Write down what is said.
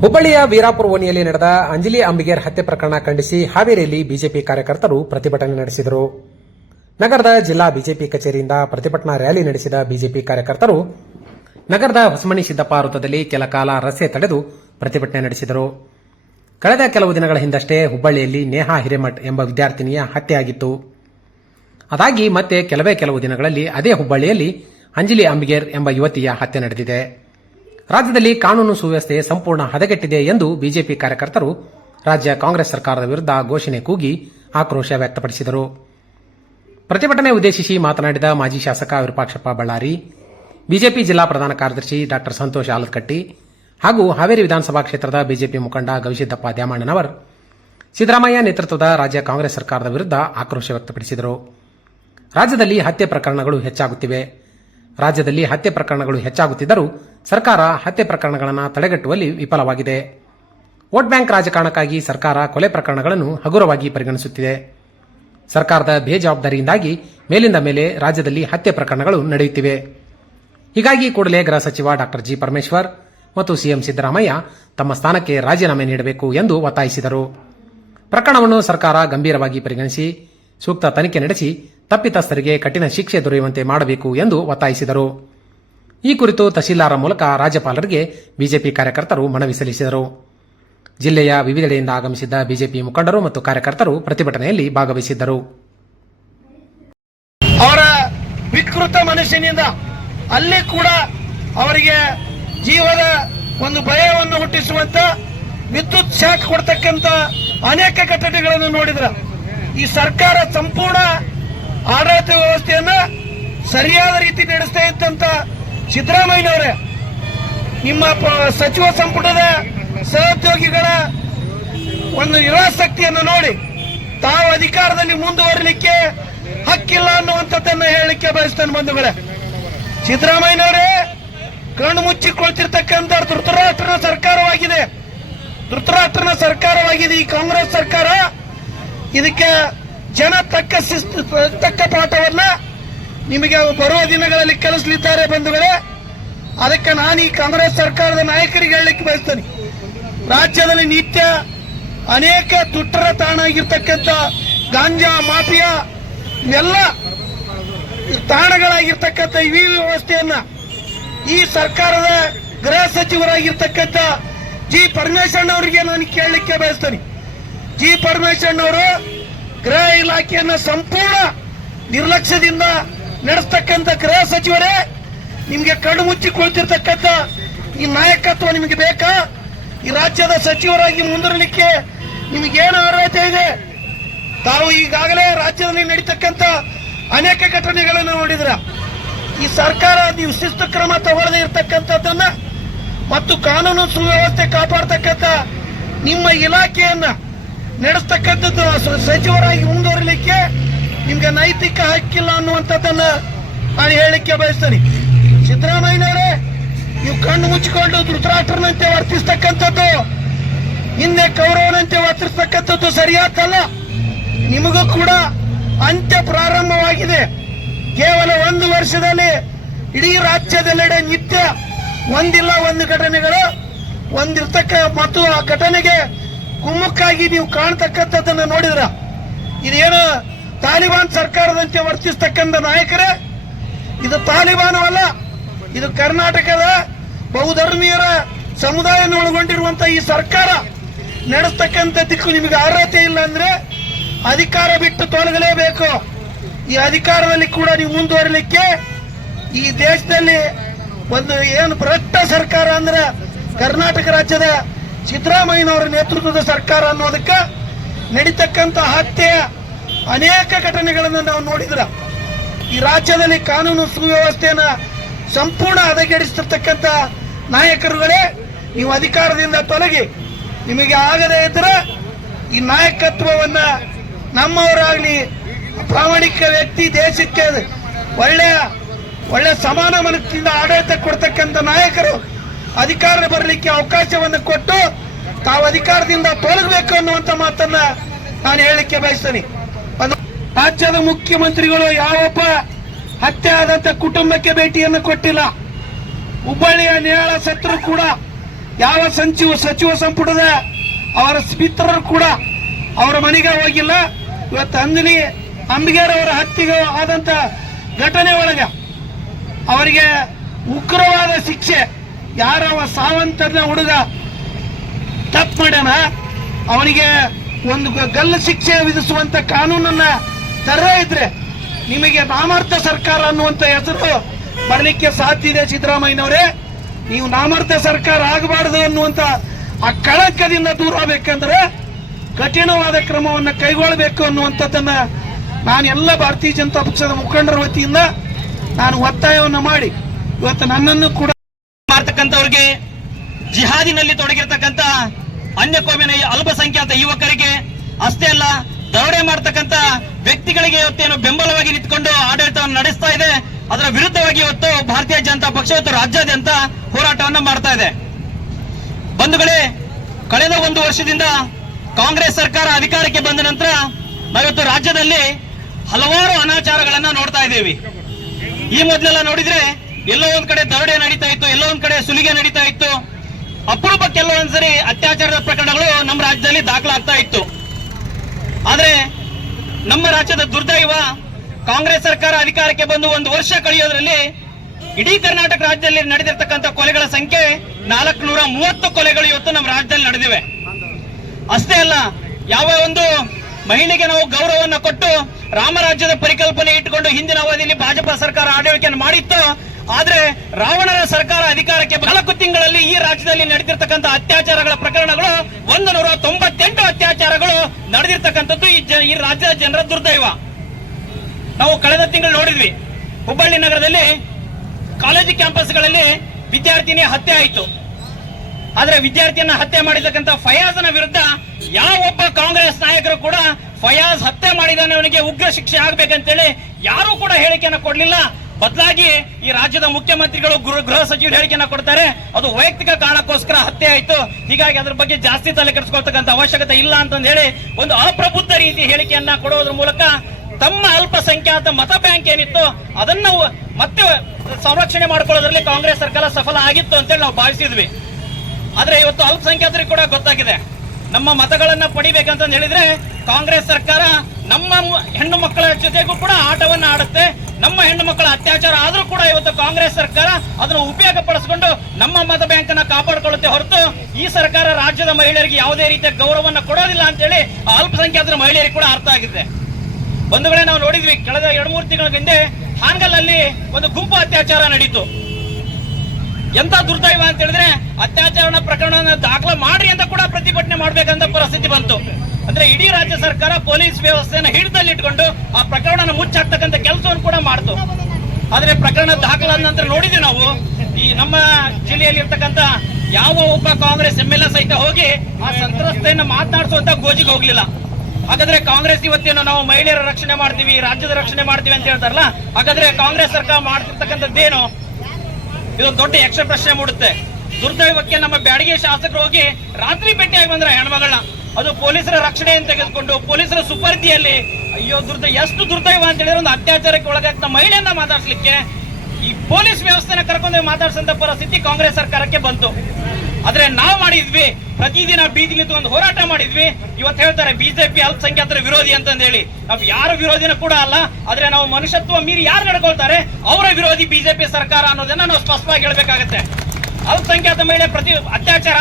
ಹುಬ್ಬಳ್ಳಿಯ ವೀರಾಪುರ ಓಣಿಯಲ್ಲಿ ನಡೆದ ಅಂಜಲಿ ಅಂಬಿಗೇರ್ ಹತ್ಯೆ ಪ್ರಕರಣ ಖಂಡಿಸಿ ಹಾವೇರಿಯಲ್ಲಿ ಬಿಜೆಪಿ ಕಾರ್ಯಕರ್ತರು ಪ್ರತಿಭಟನೆ ನಡೆಸಿದರು. ನಗರದ ಜಿಲ್ಲಾ ಬಿಜೆಪಿ ಕಚೇರಿಯಿಂದ ಪ್ರತಿಭಟನಾ ರ್ಯಾಲಿ ನಡೆಸಿದ ಬಿಜೆಪಿ ಕಾರ್ಯಕರ್ತರು ನಗರದ ಹೊಸಮಣಿ ಸಿದ್ದಪ್ಪ ವೃತ್ತದಲ್ಲಿ ಕೆಲ ಕಾಲ ರಸ್ತೆ ತಡೆದು ಪ್ರತಿಭಟನೆ ನಡೆಸಿದರು. ಕಳೆದ ಕೆಲವು ದಿನಗಳ ಹಿಂದಷ್ಟೇ ಹುಬ್ಬಳ್ಳಿಯಲ್ಲಿ ನೇಹಾ ಹಿರೇಮಠ್ ಎಂಬ ವಿದ್ಯಾರ್ಥಿನಿಯ ಹತ್ಯೆಯಾಗಿತ್ತು. ಅದಾಗಿ ಮತ್ತೆ ಕೆಲವೇ ಕೆಲವು ದಿನಗಳಲ್ಲಿ ಅದೇ ಹುಬ್ಬಳ್ಳಿಯಲ್ಲಿ ಅಂಜಲಿ ಅಂಬಿಗೇರ್ ಎಂಬ ಯುವತಿಯ ಹತ್ಯೆ ನಡೆದಿದೆ. ರಾಜ್ಯದಲ್ಲಿ ಕಾನೂನು ಸುವ್ಯವಸ್ಥೆ ಸಂಪೂರ್ಣ ಹದಗೆಟ್ಟಿದೆ ಎಂದು ಬಿಜೆಪಿ ಕಾರ್ಯಕರ್ತರು ರಾಜ್ಯ ಕಾಂಗ್ರೆಸ್ ಸರ್ಕಾರದ ವಿರುದ್ಧ ಘೋಷಣೆ ಕೂಗಿ ಆಕ್ರೋಶ ವ್ಯಕ್ತಪಡಿಸಿದರು. ಪ್ರತಿಭಟನೆ ಉದ್ದೇಶಿಸಿ ಮಾತನಾಡಿದ ಮಾಜಿ ಶಾಸಕ ವಿರೂಪಾಕ್ಷಪ್ಪ ಬಳ್ಳಾರಿ, ಬಿಜೆಪಿ ಜಿಲ್ಲಾ ಪ್ರಧಾನ ಕಾರ್ಯದರ್ಶಿ ಡಾ ಸಂತೋಷ್ ಆಲತ್ಕಟ್ಟಿ ಹಾಗೂ ಹಾವೇರಿ ವಿಧಾನಸಭಾ ಕ್ಷೇತ್ರದ ಬಿಜೆಪಿ ಮುಖಂಡ ಗವಿಸಿದ್ದಪ್ಪ ದ್ಯಾಮಣ್ಣನವರ್ ಸಿದ್ದರಾಮಯ್ಯ ನೇತೃತ್ವದ ರಾಜ್ಯ ಕಾಂಗ್ರೆಸ್ ಸರ್ಕಾರದ ವಿರುದ್ಧ ಆಕ್ರೋಶ ವ್ಯಕ್ತಪಡಿಸಿದರು. ರಾಜ್ಯದಲ್ಲಿ ಹತ್ಯೆ ಪ್ರಕರಣಗಳು ಹೆಚ್ಚಾಗುತ್ತಿವೆ. ರಾಜ್ಯದಲ್ಲಿ ಹತ್ಯೆ ಪ್ರಕರಣಗಳು ಹೆಚ್ಚಾಗುತ್ತಿದ್ದರೂ ಸರ್ಕಾರ ಹತ್ಯೆ ಪ್ರಕರಣಗಳನ್ನು ತಡೆಗಟ್ಟುವಲ್ಲಿ ವಿಫಲವಾಗಿದೆ. ವೋಟ್ ಬ್ಯಾಂಕ್ ರಾಜಕಾರಣಕ್ಕಾಗಿ ಸರ್ಕಾರ ಕೊಲೆ ಪ್ರಕರಣಗಳನ್ನು ಹಗುರವಾಗಿ ಪರಿಗಣಿಸುತ್ತಿದೆ. ಸರ್ಕಾರದ ಬೇಜವಾಬ್ದಾರಿಯಿಂದಾಗಿ ಮೇಲಿಂದ ಮೇಲೆ ರಾಜ್ಯದಲ್ಲಿ ಹತ್ಯೆ ಪ್ರಕರಣಗಳು ನಡೆಯುತ್ತಿವೆ. ಹೀಗಾಗಿ ಕೂಡಲೇ ಗೃಹ ಸಚಿವ ಡಾ ಜಿ ಪರಮೇಶ್ವರ್ ಮತ್ತು ಸಿಎಂ ಸಿದ್ದರಾಮಯ್ಯ ತಮ್ಮ ಸ್ಥಾನಕ್ಕೆ ರಾಜೀನಾಮೆ ನೀಡಬೇಕು ಎಂದು ಒತ್ತಾಯಿಸಿದರು. ಪ್ರಕರಣವನ್ನು ಸರ್ಕಾರ ಗಂಭೀರವಾಗಿ ಪರಿಗಣಿಸಿ ಸೂಕ್ತ ತನಿಖೆ ನಡೆಸಿ ತಪ್ಪಿತಸ್ಥರಿಗೆ ಕಠಿಣ ಶಿಕ್ಷೆ ದೊರೆಯುವಂತೆ ಮಾಡಬೇಕು ಎಂದು ಒತ್ತಾಯಿಸಿದರು. ಈ ಕುರಿತು ತಹಶೀಲ್ದಾರ ಮೂಲಕ ರಾಜ್ಯಪಾಲರಿಗೆ ಬಿಜೆಪಿ ಕಾರ್ಯಕರ್ತರು ಮನವಿ ಸಲ್ಲಿಸಿದರು. ಜಿಲ್ಲೆಯ ವಿವಿಧೆಡೆಯಿಂದ ಆಗಮಿಸಿದ್ದ ಬಿಜೆಪಿ ಮುಖಂಡರು ಮತ್ತು ಕಾರ್ಯಕರ್ತರು ಪ್ರತಿಭಟನೆಯಲ್ಲಿ ಭಾಗವಹಿಸಿದ್ದರು. ಅವರ ವಿಕೃತ ಮನಸ್ಸಿನಿಂದ ಅಲ್ಲಿ ಕೂಡ ಅವರಿಗೆ ಜೀವದ ಒಂದು ಭಯವನ್ನು ಹುಟ್ಟಿಸುವಂತ ವಿದ್ಯುತ್ ಶಾಕ್ ಕೊಡ್ತಕ್ಕಂತ ಅನೇಕ ಘಟನೆಗಳನ್ನು ನೋಡಿದ್ರ. ಈ ಸರ್ಕಾರ ಸಂಪೂರ್ಣ ಆಡಳಿತ ವ್ಯವಸ್ಥೆಯನ್ನ ಸರಿಯಾದ ರೀತಿ ನಡೆಸ್ತಾ ಇದ್ದಂತ ಸಿದ್ದರಾಮಯ್ಯನವರೇ, ನಿಮ್ಮ ಸಚಿವ ಸಂಪುಟದ ಸಹೋದ್ಯೋಗಿಗಳ ಒಂದು ನಿರಾಸಕ್ತಿಯನ್ನು ನೋಡಿ, ತಾವು ಅಧಿಕಾರದಲ್ಲಿ ಮುಂದುವರಿಲಿಕ್ಕೆ ಹಕ್ಕಿಲ್ಲ ಅನ್ನುವಂಥದ್ದನ್ನು ಹೇಳಲಿಕ್ಕೆ ಬಯಸ್ತಾನೆ ಬಂಧುಗಳೇ. ಸಿದ್ದರಾಮಯ್ಯನವರೇ, ಕಣ್ಣು ಮುಚ್ಚಿಕೊಳ್ತಿರ್ತಕ್ಕಂಥ ಧೃತರಾಷ್ಟ್ರನ ಸರ್ಕಾರವಾಗಿದೆ. ಧೃತರಾಷ್ಟ್ರನ ಸರ್ಕಾರವಾಗಿದೆ ಈ ಕಾಂಗ್ರೆಸ್ ಸರ್ಕಾರ. ಇದಕ್ಕೆ ಜನ ತಕ್ಕ ತಕ್ಕ ಪಾಠವನ್ನ ನಿಮಗೆ ಬರುವ ದಿನಗಳಲ್ಲಿ ಕಲಿಸಲಿದ್ದಾರೆ ಬಂಧುಗಳೇ. ಅದಕ್ಕೆ ನಾನು ಈ ಕಾಂಗ್ರೆಸ್ ಸರ್ಕಾರದ ನಾಯಕರಿಗೆ ಹೇಳಲಿಕ್ಕೆ ಬಯಸ್ತೇನೆ. ರಾಜ್ಯದಲ್ಲಿ ನಿತ್ಯ ಅನೇಕ ತುಟ್ಟರ ತಾಣ ಆಗಿರ್ತಕ್ಕಂಥ ಗಾಂಜಾ, ಮಾಫಿಯಾ ಇವೆಲ್ಲ ತಾಣಗಳಾಗಿರ್ತಕ್ಕಂಥ ಈ ವ್ಯವಸ್ಥೆಯನ್ನ ಈ ಸರ್ಕಾರದ ಗೃಹ ಸಚಿವರಾಗಿರ್ತಕ್ಕಂಥ ಜಿ ಪರಮೇಶ್ವರನ್ ಅವರಿಗೆ ನಾನು ಕೇಳಲಿಕ್ಕೆ ಬಯಸ್ತೇನೆ. ಜಿ ಪರಮೇಶ್ವರನ್ ಅವರು ಗೃಹ ಇಲಾಖೆಯನ್ನ ಸಂಪೂರ್ಣ ನಿರ್ಲಕ್ಷ್ಯದಿಂದ ನಡೆಸ್ತಕ್ಕಂಥ ಗೃಹ ಸಚಿವರೇ, ನಿಮಗೆ ಕಣ್ಣು ಮುಚ್ಚಿ ಕುಳಿತಿರ್ತಕ್ಕಂಥ ಈ ನಾಯಕತ್ವ ನಿಮಗೆ ಬೇಕಾ? ಈ ರಾಜ್ಯದ ಸಚಿವರಾಗಿ ಮುಂದುವರಲಿಕ್ಕೆ ನಿಮಗೇನು ಅರ್ಹತೆ ಇದೆ? ತಾವು ಈಗಾಗಲೇ ರಾಜ್ಯದಲ್ಲಿ ನಡೀತಕ್ಕಂಥ ಅನೇಕ ಘಟನೆಗಳನ್ನು ನೋಡಿದ್ರ. ಈ ಸರ್ಕಾರ ನೀವು ಶಿಸ್ತು ಕ್ರಮ ತಗೊಳ್ಳದೆ ಇರತಕ್ಕಂಥದ್ದನ್ನ ಮತ್ತು ಕಾನೂನು ಸುವ್ಯವಸ್ಥೆ ಕಾಪಾಡ್ತಕ್ಕಂಥ ನಿಮ್ಮ ಇಲಾಖೆಯನ್ನ ನಡೆಸ್ತಕ್ಕಂಥದ್ದು ಸಚಿವರಾಗಿ ಮುಂದುವರಲಿಕ್ಕೆ ನಿಮ್ಗೆ ನೈತಿಕ ಹಕ್ಕಿಲ್ಲ ಅನ್ನುವಂಥದ್ದನ್ನ ನಾನು ಹೇಳಲಿಕ್ಕೆ ಬಯಸ್ತೇನೆ. ಸಿದ್ದರಾಮಯ್ಯನವರೇ, ನೀವು ಕಣ್ಣು ಮುಚ್ಚಿಕೊಂಡು ಧೃತರಾಷ್ಟ್ರನಂತೆ ವರ್ತಿಸ್ತಕ್ಕಂಥದ್ದು, ಹಿಂದೆ ಕೌರವನಂತೆ ವರ್ತಿಸ್ತಕ್ಕಂಥದ್ದು ಸರಿಯಾದಲ್ಲ ನಿಮಗೂ ಕೂಡ ಅಂತ್ಯ ಪ್ರಾರಂಭವಾಗಿದೆ. ಕೇವಲ ಒಂದು ವರ್ಷದಲ್ಲಿ ಇಡೀ ರಾಜ್ಯದೆಲ್ಲೆಡೆ ನಿತ್ಯ ಒಂದಿಲ್ಲ ಒಂದು ಘಟನೆಗಳು, ಒಂದಿರ್ತಕ್ಕ ಮತ್ತು ಆ ಘಟನೆಗೆ ಕುಮ್ಮಕ್ಕಾಗಿ ನೀವು ಕಾಣ್ತಕ್ಕಂಥದ್ದನ್ನ ನೋಡಿದ್ರ? ಇದೇನು ತಾಲಿಬಾನ್ ಸರ್ಕಾರದಂತೆ ವರ್ತಿಸ್ತಕ್ಕಂಥ ನಾಯಕರೇ? ಇದು ತಾಲಿಬಾನವಲ್ಲ, ಇದು ಕರ್ನಾಟಕದ ಬಹುಧರ್ಮೀಯರ ಸಮುದಾಯ ಒಳಗೊಂಡಿರುವಂತ ಈ ಸರ್ಕಾರ ನಡೆಸ್ತಕ್ಕಂಥ ದಿಕ್ಕು ನಿಮಗೆ ಅರ್ಹತೆ ಇಲ್ಲ ಅಂದ್ರೆ ಅಧಿಕಾರ ಬಿಟ್ಟು ತೊಲಗಲೇಬೇಕು. ಈ ಅಧಿಕಾರದಲ್ಲಿ ಕೂಡ ನೀವು ಮುಂದುವರಲಿಕ್ಕೆ ಈ ದೇಶದಲ್ಲಿ ಒಂದು ಏನು ಭ್ರಷ್ಟ ಸರ್ಕಾರ ಅಂದ್ರೆ ಕರ್ನಾಟಕ ರಾಜ್ಯದ ಸಿದ್ದರಾಮಯ್ಯನವರ ನೇತೃತ್ವದ ಸರ್ಕಾರ ಅನ್ನೋದಕ್ಕೆ ನಡೀತಕ್ಕಂಥ ಹತ್ಯೆಯ ಅನೇಕ ಘಟನೆಗಳನ್ನು ನಾವು ನೋಡಿದ್ರ. ಈ ರಾಜ್ಯದಲ್ಲಿ ಕಾನೂನು ಸುವ್ಯವಸ್ಥೆಯನ್ನ ಸಂಪೂರ್ಣ ಹದಗೆಡಿಸ್ತಿರ್ತಕ್ಕಂಥ ನಾಯಕರುಗಳೇ ನೀವು ಅಧಿಕಾರದಿಂದ ತೊಲಗಿ ನಿಮಗೆ ಆಗದೇ ಇದ್ದರೆ ಈ ನಾಯಕತ್ವವನ್ನ ನಮ್ಮವರಾಗಲಿ ಪ್ರಾಮಾಣಿಕ ವ್ಯಕ್ತಿ, ದೇಶಕ್ಕೆ ಒಳ್ಳೆಯ ಒಳ್ಳೆ ಸಮಾನ ಮನಸ್ಸಿಂದ ಆಡಳಿತ ಕೊಡ್ತಕ್ಕಂಥ ನಾಯಕರು ಅಧಿಕಾರ ಬರಲಿಕ್ಕೆ ಅವಕಾಶವನ್ನು ಕೊಟ್ಟು ತಾವು ಅಧಿಕಾರದಿಂದ ತೊಲಗಬೇಕು ಅನ್ನುವಂತ ಮಾತನ್ನ ನಾನು ಹೇಳಲಿಕ್ಕೆ ಬಯಸ್ತೇನೆ. ರಾಜ್ಯದ ಮುಖ್ಯಮಂತ್ರಿಗಳು ಯಾವೊಬ್ಬ ಹತ್ಯೆ ಆದಂತ ಕುಟುಂಬಕ್ಕೆ ಭೇಟಿಯನ್ನು ಕೊಟ್ಟಿಲ್ಲ. ಹುಬ್ಬಳ್ಳಿಯ ನೇರಳ ಸತ್ರು ಕೂಡ, ಯಾವ ಸಂಚಿವ ಸಚಿವ ಸಂಪುಟದ ಅವರ ಮಿತ್ರರು ಕೂಡ ಅವರ ಮನೆಗೆ ಹೋಗಿಲ್ಲ. ಇವತ್ತು ಅಂಜಲಿ ಅಂಬಿಗೇರ್ ಅವರ ಹತ್ಯೆಗೆ ಆದಂತ ಘಟನೆ ಒಳಗೆ ಅವರಿಗೆ ಉಗ್ರವಾದ ಶಿಕ್ಷೆ ಯಾರವ ಸಾವಂತದ ಹುಡುಗ ತಪ್ಪು ಮಾಡ್ಯಾನ? ಅವನಿಗೆ ಒಂದು ಗಲ್ಲು ಶಿಕ್ಷೆ ವಿಧಿಸುವಂತ ಕಾನೂನನ್ನ ತರ ಇದ್ರೆ ನಿಮಗೆ ನಾಮಾರ್ಥ ಸರ್ಕಾರ ಅನ್ನುವಂತ ಹೆಸರು ಬರಲಿಕ್ಕೆ ಸಾಧ್ಯ ಇದೆ ಸಿದ್ದರಾಮಯ್ಯನವರೇ. ನೀವು ನಾಮಾರ್ಥ ಸರ್ಕಾರ ಆಗಬಾರದು ಅನ್ನುವಂತ ಆ ಕಳಂಕದಿಂದ ದೂರ ಆಗಬೇಕಂದ್ರೆ ಕಠಿಣವಾದ ಕ್ರಮವನ್ನು ಕೈಗೊಳ್ಳಬೇಕು ಅನ್ನುವಂಥದ್ದನ್ನ ನಾನು ಎಲ್ಲ ಭಾರತೀಯ ಜನತಾ ಪಕ್ಷದ ಮುಖಂಡರ ವತಿಯಿಂದ ನಾನು ಒತ್ತಾಯವನ್ನು ಮಾಡಿ ಇವತ್ತು ನನ್ನನ್ನು ಕೂಡ ಮಾಡ್ತಕ್ಕಂಥವ್ರಿಗೆ ಜಿಹಾದಿನಲ್ಲಿ ತೊಡಗಿರ್ತಕ್ಕಂಥ ಅನ್ಯ ಕೋಮಿನ ಅಲ್ಪಸಂಖ್ಯಾತ ಯುವಕರಿಗೆ, ಅಷ್ಟೇ ಅಲ್ಲ, ದರೋಡೆ ಮಾಡ್ತಕ್ಕಂಥ ವ್ಯಕ್ತಿಗಳಿಗೆ ಇವತ್ತೇನು ಬೆಂಬಲವಾಗಿ ನಿಂತ್ಕೊಂಡು ಆಡಳಿತವನ್ನು ನಡೆಸ್ತಾ ಇದೆ. ಅದರ ವಿರುದ್ಧವಾಗಿ ಇವತ್ತು ಭಾರತೀಯ ಜನತಾ ಪಕ್ಷ ಇವತ್ತು ರಾಜ್ಯಾದ್ಯಂತ ಹೋರಾಟವನ್ನ ಮಾಡ್ತಾ ಇದೆ. ಬಂಧುಗಳೇ, ಕಳೆದ ಒಂದು ವರ್ಷದಿಂದ ಕಾಂಗ್ರೆಸ್ ಸರ್ಕಾರ ಅಧಿಕಾರಕ್ಕೆ ಬಂದ ನಂತರ ನಾವಿವತ್ತು ರಾಜ್ಯದಲ್ಲಿ ಹಲವಾರು ಅನಾಚಾರಗಳನ್ನ ನೋಡ್ತಾ ಇದ್ದೀವಿ. ಈ ಮೊದಲೆಲ್ಲ ನೋಡಿದ್ರೆ ಎಲ್ಲೋ ಒಂದ್ ಕಡೆ ದರೋಡೆ ನಡೀತಾ ಇತ್ತು, ಎಲ್ಲೋ ಒಂದ್ ಕಡೆ ಸುಲಿಗೆ ನಡೀತಾ ಇತ್ತು. ಅಪರೂಪಕ್ಕೆಲ್ಲೋ ಒಂದ್ಸರಿ ಅತ್ಯಾಚಾರದ ಪ್ರಕರಣಗಳು ನಮ್ಮ ರಾಜ್ಯದಲ್ಲಿ ದಾಖಲಾಗ್ತಾ ಇತ್ತು. ಆದ್ರೆ ನಮ್ಮ ರಾಜ್ಯದ ದುರ್ದೈವ ಕಾಂಗ್ರೆಸ್ ಸರ್ಕಾರ ಅಧಿಕಾರಕ್ಕೆ ಬಂದು ಒಂದು ವರ್ಷ ಕಳೆಯೋದ್ರಲ್ಲಿ ಇಡೀ ಕರ್ನಾಟಕ ರಾಜ್ಯದಲ್ಲಿ ನಡೆದಿರ್ತಕ್ಕಂಥ ಕೊಲೆಗಳ ಸಂಖ್ಯೆ ನಾಲ್ಕು ನೂರ ಮೂವತ್ತು ಕೊಲೆಗಳು ಇವತ್ತು ನಮ್ಮ ರಾಜ್ಯದಲ್ಲಿ ನಡೆದಿವೆ. ಅಷ್ಟೇ ಅಲ್ಲ, ಯಾವ ಒಂದು ಮಹಿಳೆಗೆ ನಾವು ಗೌರವವನ್ನು ಕೊಟ್ಟು ರಾಮರಾಜ್ಯದ ಪರಿಕಲ್ಪನೆ ಇಟ್ಟುಕೊಂಡು ಹಿಂದಿನ ಅವಧಿಯಲ್ಲಿ ಭಾಜಪ ಸರ್ಕಾರ ಆಡಳಿಕೆಯನ್ನು ಮಾಡಿತ್ತು ಆದ್ರೆ ರಾವಣರ ಸರ್ಕಾರ ಅಧಿಕಾರಕ್ಕೆ ನಾಲ್ಕು ತಿಂಗಳಲ್ಲಿ ಈ ರಾಜ್ಯದಲ್ಲಿ ನಡೆದಿರ್ತಕ್ಕಂಥ ಅತ್ಯಾಚಾರಗಳ ಪ್ರಕರಣಗಳು ಒಂದು ನೂರ ತೊಂಬತ್ತೆಂಟು ಅತ್ಯಾಚಾರಗಳು ನಡೆದಿರ್ತಕ್ಕಂಥದ್ದು ಈ ರಾಜ್ಯದ ಜನರ ದುರ್ದೈವ. ನಾವು ಕಳೆದ ತಿಂಗಳು ನೋಡಿದ್ವಿ. ಹುಬ್ಬಳ್ಳಿ ನಗರದಲ್ಲಿ ಕಾಲೇಜು ಕ್ಯಾಂಪಸ್ಗಳಲ್ಲಿ ವಿದ್ಯಾರ್ಥಿನಿ ಹತ್ಯೆ ಆಯಿತು. ಆದ್ರೆ ವಿದ್ಯಾರ್ಥಿಯನ್ನ ಹತ್ಯೆ ಮಾಡಿರ್ತಕ್ಕಂಥ ಫಯಾಜ್ನ ವಿರುದ್ಧ ಯಾವೊಬ್ಬ ಕಾಂಗ್ರೆಸ್ ನಾಯಕರು ಕೂಡ ಫಯಾಜ್ ಹತ್ಯೆ ಮಾಡಿದಾನೆ ಅವನಿಗೆ ಉಗ್ರ ಶಿಕ್ಷೆ ಆಗ್ಬೇಕಂತೇಳಿ ಯಾರು ಕೂಡ ಹೇಳಿಕೆಯನ್ನು ಕೊಡ್ಲಿಲ್ಲ. ಬದಲಾಗಿ ಈ ರಾಜ್ಯದ ಮುಖ್ಯಮಂತ್ರಿಗಳು ಗೃಹ ಸಚಿವರು ಹೇಳಿಕೆಯನ್ನ ಕೊಡ್ತಾರೆ. ಅದು ವೈಯಕ್ತಿಕ ಕಾರಣಕ್ಕೋಸ್ಕರ ಹತ್ಯೆ ಆಯಿತು. ಹೀಗಾಗಿ ಅದ್ರ ಬಗ್ಗೆ ಜಾಸ್ತಿ ತಲೆ ಕೆಡಿಸ್ಕೊಳ್ತಕ್ಕಂಥ ಅವಶ್ಯಕತೆ ಇಲ್ಲ ಅಂತಂದು ಹೇಳಿ ಒಂದು ಅಪ್ರಬುದ್ಧ ರೀತಿ ಹೇಳಿಕೆಯನ್ನ ಕೊಡೋದ್ರ ಮೂಲಕ ತಮ್ಮ ಅಲ್ಪಸಂಖ್ಯಾತ ಮತ ಬ್ಯಾಂಕ್ ಏನಿತ್ತು ಅದನ್ನ ಮತ್ತೆ ಸಂರಕ್ಷಣೆ ಮಾಡ್ಕೊಳ್ಳೋದ್ರಲ್ಲಿ ಕಾಂಗ್ರೆಸ್ ಸರ್ಕಾರ ಸಫಲ ಆಗಿತ್ತು ಅಂತೇಳಿ ನಾವು ಭಾವಿಸಿದ್ವಿ. ಆದ್ರೆ ಇವತ್ತು ಅಲ್ಪಸಂಖ್ಯಾತರಿಗೆ ಕೂಡ ಗೊತ್ತಾಗಿದೆ. ನಮ್ಮ ಮತಗಳನ್ನ ಪಡಿಬೇಕಂತಂದು ಹೇಳಿದ್ರೆ ಕಾಂಗ್ರೆಸ್ ಸರ್ಕಾರ ನಮ್ಮ ಹೆಣ್ಣು ಮಕ್ಕಳ ಜೊತೆಗೂ ಕೂಡ ಆಟವನ್ನ ಆಡುತ್ತೆ ನಮ್ಮ ಹೆಣ್ಣು ಮಕ್ಕಳ ಅತ್ಯಾಚಾರ ಆದರೂ ಕೂಡ ಇವತ್ತು ಕಾಂಗ್ರೆಸ್ ಸರ್ಕಾರ ಅದನ್ನು ಉಪಯೋಗ ಪಡಿಸಿಕೊಂಡು ನಮ್ಮ ಮತ ಬ್ಯಾಂಕ್ ಅನ್ನ ಕಾಪಾಡಿಕೊಳ್ಳುತ್ತೆ ಹೊರತು ಈ ಸರ್ಕಾರ ರಾಜ್ಯದ ಮಹಿಳೆಯರಿಗೆ ಯಾವುದೇ ರೀತಿಯ ಗೌರವವನ್ನು ಕೊಡೋದಿಲ್ಲ ಅಂತೇಳಿ ಅಲ್ಪಸಂಖ್ಯಾತರ ಮಹಿಳೆಯರಿಗೆ ಕೂಡ ಅರ್ಥ ಆಗಿದೆ. ಬಂಧುಗಳೇ, ನಾವು ನೋಡಿದ್ವಿ, ಕಳೆದ ಎರಡು, ಮೂರು ತಿಂಗಳ ಹಿಂದೆ ಹಾಂಗಲಲ್ಲಿ ಒಂದು ಗುಂಪು ಅತ್ಯಾಚಾರ ನಡೀತು. ಎಂತ ದುರ್ದೈವ ಅಂತ ಹೇಳಿದ್ರೆ ಅತ್ಯಾಚಾರ ಪ್ರಕರಣ ದಾಖಲೆ ಮಾಡ್ರಿ ಅಂತ ಕೂಡ ಪ್ರತಿಭಟನೆ ಮಾಡ್ಬೇಕಂತ ಪರಿಸ್ಥಿತಿ ಬಂತು. ಅಂದ್ರೆ ಇಡೀ ರಾಜ್ಯ ಸರ್ಕಾರ ಪೊಲೀಸ್ ವ್ಯವಸ್ಥೆಯನ್ನು ಹಿಡಿದಲ್ಲಿ ಇಟ್ಕೊಂಡು ಆ ಪ್ರಕರಣ ಮುಚ್ಚಾಕ್ತಕ್ಕಂಥ ಕೆಲಸವನ್ನು ಕೂಡ ಮಾಡ್ತು. ಆದ್ರೆ ಪ್ರಕರಣ ದಾಖಲಾದ ನಂತರ ನೋಡಿದ್ವಿ ನಾವು. ಈ ನಮ್ಮ ಜಿಲ್ಲೆಯಲ್ಲಿ ಇರ್ತಕ್ಕಂಥ ಯಾವ ಒಬ್ಬ ಕಾಂಗ್ರೆಸ್ ಎಂ ಎಲ್ ಸಹಿತ ಹೋಗಿ ಆ ಸಂತ್ರಸ್ತೆಯನ್ನು ಮಾತನಾಡಿಸುವಂತ ಗೋಜಿಗೆ ಹೋಗ್ಲಿಲ್ಲ. ಹಾಗಾದ್ರೆ ಕಾಂಗ್ರೆಸ್ ಇವತ್ತೇನು ನಾವು ಮಹಿಳೆಯರ ರಕ್ಷಣೆ ಮಾಡ್ತೀವಿ, ರಾಜ್ಯದ ರಕ್ಷಣೆ ಮಾಡ್ತೀವಿ ಅಂತ ಹೇಳ್ತಾರಲ್ಲ? ಹಾಗಾದ್ರೆ ಕಾಂಗ್ರೆಸ್ ಸರ್ಕಾರ ಮಾಡ್ತಿರ್ತಕ್ಕಂಥದ್ದೇನು ಇದೊಂದು ದೊಡ್ಡ ಯಕ್ಷ ಪ್ರಶ್ನೆ ಮೂಡುತ್ತೆ. ದುರ್ದೈವಕ್ಕೆ ನಮ್ಮ ಬ್ಯಾಡಿಗೆ ಶಾಸಕರು ಹೋಗಿ ರಾತ್ರಿ ಭೇಟಿಯಾಗಿ ಬಂದ್ರೆ ಹೆಣ್ಮಗಳನ್ನ. ಅದು ಪೊಲೀಸರ ರಕ್ಷಣೆಯನ್ನು ತೆಗೆದುಕೊಂಡು ಪೊಲೀಸರ ಸುಪರ್ದಿಯಲ್ಲಿ ಅಯ್ಯೋ, ದುರ್ದ, ಎಷ್ಟು ದುರ್ದೈವ ಅಂತ ಹೇಳಿದ್ರೆ ಒಂದು ಅತ್ಯಾಚಾರಕ್ಕೆ ಒಳಗಾಗ್ತ ಮಹಿಳೆಯನ್ನ ಮಾತಾಡ್ಸ್ಲಿಕ್ಕೆ ಈ ಪೊಲೀಸ್ ವ್ಯವಸ್ಥೆನ ಕರ್ಕೊಂಡು ಮಾತಾಡ್ಸಂತ ಪರಿಸ್ಥಿತಿ ಕಾಂಗ್ರೆಸ್ ಸರ್ಕಾರಕ್ಕೆ ಬಂತು. ಆದ್ರೆ ನಾವು ಮಾಡಿದ್ವಿ, ಪ್ರತಿದಿನ ಬೀದಿಲಿ ಒಂದು ಹೋರಾಟ ಮಾಡಿದ್ವಿ. ಇವತ್ತು ಹೇಳ್ತಾರೆ ಬಿಜೆಪಿ ಅಲ್ಪಸಂಖ್ಯಾತರ ವಿರೋಧಿ ಅಂತಂದ ಹೇಳಿ ನಾವು ಯಾರ ವಿರೋಧಿನ ಕೂಡ ಅಲ್ಲ, ಆದ್ರೆ ನಾವು ಮನುಷ್ಯತ್ವ ಮೀರಿ ಯಾರು ನಡ್ಕೊಳ್ತಾರೆ? ಅವರ ವಿರೋಧಿ ಬಿಜೆಪಿ ಸರ್ಕಾರ ಅನ್ನೋದನ್ನ ನಾವು ಸ್ಪಷ್ಟವಾಗಿ ಹೇಳ್ಬೇಕಾಗತ್ತೆ. ಅಲ್ಪಸಂಖ್ಯಾತ ಮಹಿಳೆ ಪ್ರತಿ ಅತ್ಯಾಚಾರ